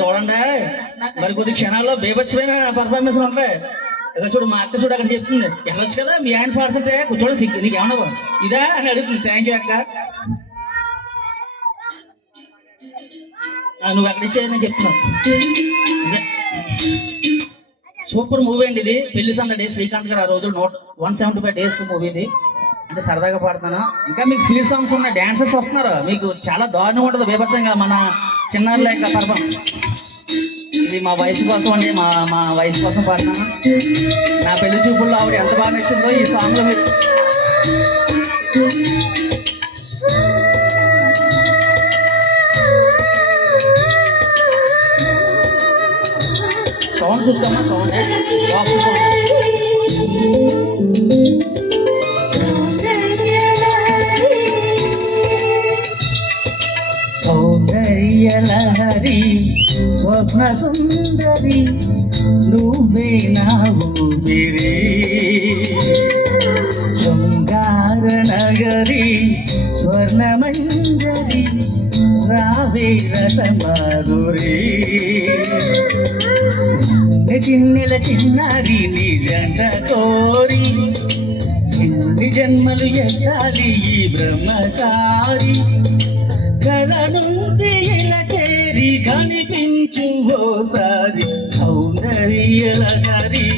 చూడండి. మరి కొద్ది క్షణాల్లో బేబచ్చమైన పర్ఫార్మెన్స్ ఉంటాయి. చూడు మా అక్క చూడు అక్కడ చెప్తుంది, వెళ్ళొచ్చు కదా మీ ఆయన పాడుతుంటే కూర్చోండి, సిగ్గు నీకు ఏమన్నా ఇదా అని అడుగుతుంది. థ్యాంక్ యూ అక్క. నువ్వు అక్కడ ఇచ్చేది నేను చెప్తున్నావు. సూపర్ మూవీ అండి ఇది. పెళ్లి సందడి శ్రీకాంత్ గారు ఆ రోజు 175 days మూవీ ఇది. అంటే సరదాగా పాడుతాను. ఇంకా మీకు స్పీడ్ సాంగ్స్ ఉన్నాయి, డాన్సర్స్ వస్తున్నారు, మీకు చాలా దారుణంగా ఉంటుంది బేబత్సంగా మన చిన్నారు లేక పర్ఫార్మెన్స్. ఇది మా వైఫ్ కోసం అండి, మా వైఫ్ కోసం పాడుతున్నాను. నా పెళ్లి చూపుల్లో ఆవిడ ఎంత బాగా నచ్చిందో ఈ సాంగ్లో మీరు సౌండ్ చూస్తామా? Sound box sound. సౌందర్యలహరి స్వప్న సుందరి నువ్వే నా ఊపిరి, శృంగార నగరి స్వర్ణమంజరి రావే రసమాధురి, చిన్నెల చిన్నారి నీ జంట కోరి ఎన్ని జన్మలు ఎత్తాలి ఈ బ్రహ్మచారి, కళ నుంచి ఇలా చేరి కనిపించు ఓసారి, సౌందర్యలహరి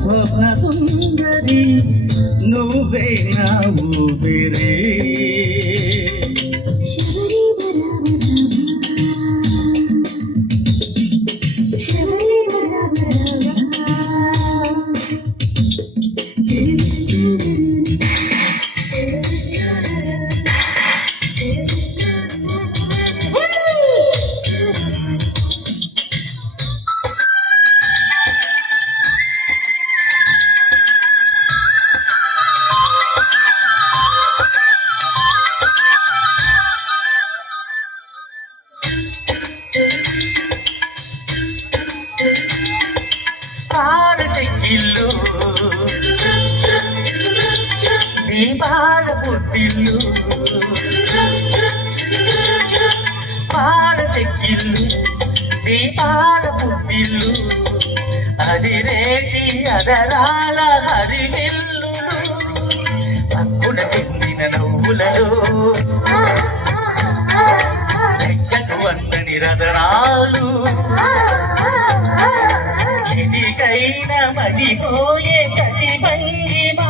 స్వప్న సుందరి నువ్వే నా ఊపిరి. పాలసెక్కిళ్ళు దీపాల పుట్టిల్లు, పాలసెక్కిళ్ళు దీపాల పుట్టిల్లు, అది రేటి అదరాల హరివిల్లు, పక్కున చెందిన నవ్వులలో లెక్కకు వందని రదరాలు, ఎదికైనా మదిపోయే ప్రతి భంగిమా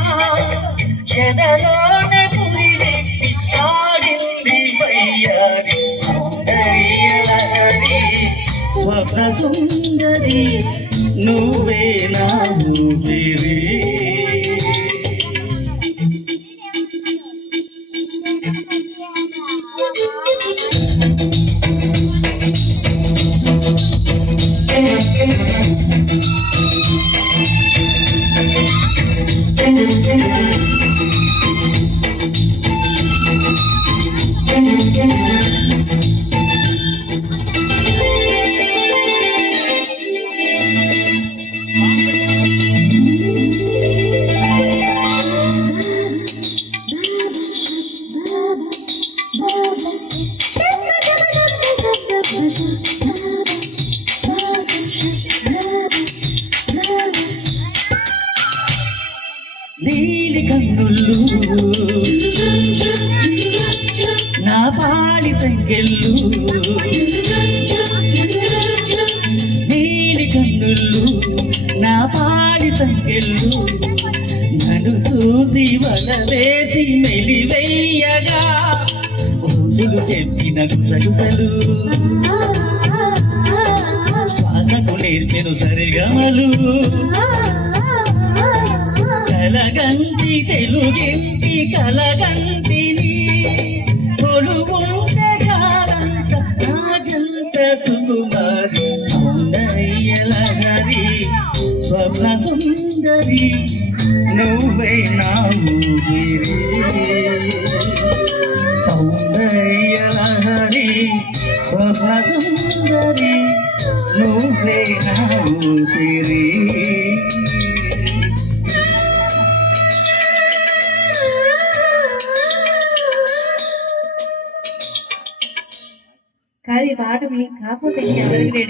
ఎదలోన పురివెప్పి ఆడింది వయ్యారి, సౌందర్యలహరి స్వప్న సుందరి నువ్వే నా ఊపిరి. నీలి కన్నుళ్ళు నా పాలి సంఖ్యలు, నీలి కన్నుళ్ళు నా పాలి సంఖ్యలు, నన్ను చూసి వలవేసి మెలివెయ్యగా రోజులు చెప్పిన గుసగుసలు, శ్వాసకు నేర్పెను సరిగమలు, కలగంటి తెలుగింటి కలగంటిని కొలువుంటే చాలంత రాజంత సుకుమారి, సౌందర్యలహరి స్వప్న సుందరి నువ్వే నా ఊపిరి, సౌందర్యలహరి స్వప్న సుందరి నువ్వే నా ఊపిరి. కాదు ఈ పాట మీకు కాకపోతే ఇంకెవరికి